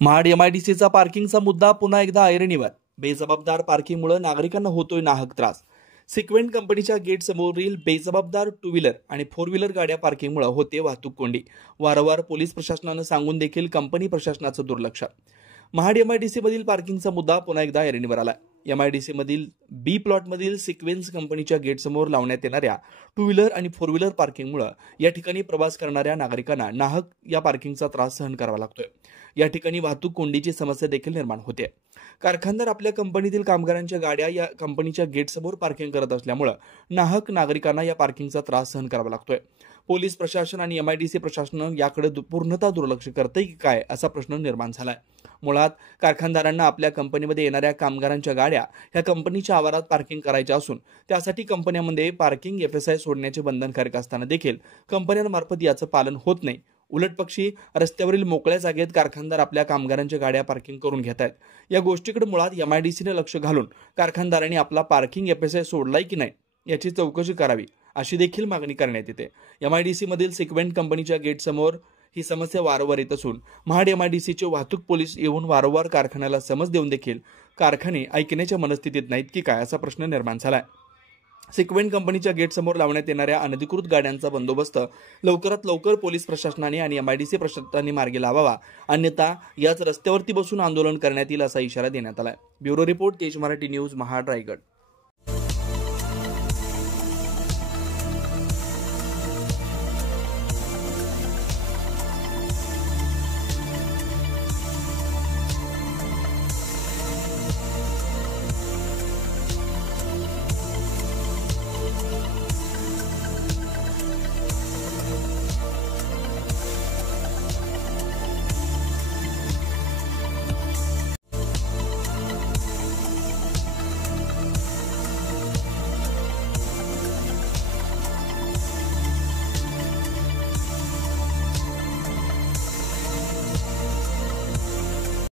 महाड एमआयडीसीचा पार्किंगचा मुद्दा पुन्हा एकदा ऐरणीवर। बेजबाबदार पार्किंगमुळे नागरिकांना होतोय नाहक त्रास। सिक्वेंट कंपनीच्या गेट समोरील बेजबाबदार टू व्हीलर आणि फोर व्हीलर गाड्या पार्किंगमुळे होते वाहतूक कोंडी। वारंवार पोलीस प्रशासनाने सांगून देखील कंपनी प्रशासनाचं दुर्लक्ष। महाड एमआयडीसी मधील पार्किंगचा मुद्दा पुन्हा एकदा ऐरणीवर आला। एमआयडीसी मधील बी प्लॉट मधील सिक्वेन्स कंपनीच्या गेट समोर लावण्यात येणाऱ्या टू व्हीलर आणि फोर व्हीलर पार्किंगमुळे या ठिकाणी प्रवास करणाऱ्या नागरिकांना नाहक या पार्किंगचा त्रास सहन करावा लागतोय। या ठिकाणी वाहतूक कोंडीची समस्या देखील निर्माण होते। कारखानदार आपल्या कंपनीतील कामगारांच्या गाड्या या कंपनीच्या गेट समोर पार्किंग करत असल्यामुळे नाहक नागरिकांना या पार्किंगचा त्रास सहन करावा लागतोय। पोलीस प्रशासन आणि एमआयडीसी प्रशासन याकडे पूर्णतः दुर्लक्ष करते की काय असा प्रश्न निर्माण झालाय। मुळात कारखानदारांना आपल्या कंपनीमध्ये येणाऱ्या कामगारांच्या गाड्या ह्या कंपनीच्या आवारात पार्किंग करायच्या असून त्यासाठी कंपन्यांमध्ये पार्किंग एफएसआय सोडण्याचे बंधनकारक असताना देखील कंपन्यांमार्फत याचं पालन होत नाही। उलटपक्षी रस्त्यावरील मोकळ्या जागेत कारखानदार आपल्या कामगारांच्या गाड्या पार्किंग करून घेत आहेत। या गोष्टीकडे मुळात एमआयडीसीने लक्ष घालून कारखानदारांनी आपला पार्किंग एफएसआय सोडलाय की नाही याची चौकशी करावी अशी देखील मागणी करण्यात येते। एमआयडीसी मधील सिक्वेंट कंपनीच्या गेट समोर ही समस्या वारंवार येत असून महाड एमआयडीसीचे वाहतूक पोलीस येऊन वारंवार कारखान्याला समज देऊन देखील कारखाने ऐकण्याच्या मनस्थितीत नाहीत की काय असा प्रश्न निर्माण झालाय। सिक्वेंट कंपनीच्या गेट समोर लावण्यात येणाऱ्या अनधिकृत गाड्यांचा बंदोबस्त लवकरात लवकर पोलीस प्रशासनाने आणि एमआयडीसी प्रशासनाने मार्गी लावावा, अन्यथा याच रस्त्यावरती बसून आंदोलन करण्यात येईल असा इशारा देण्यात आलाय। ब्युरो रिपोर्ट, तेज मराठी न्यूज, महाड, रायगड।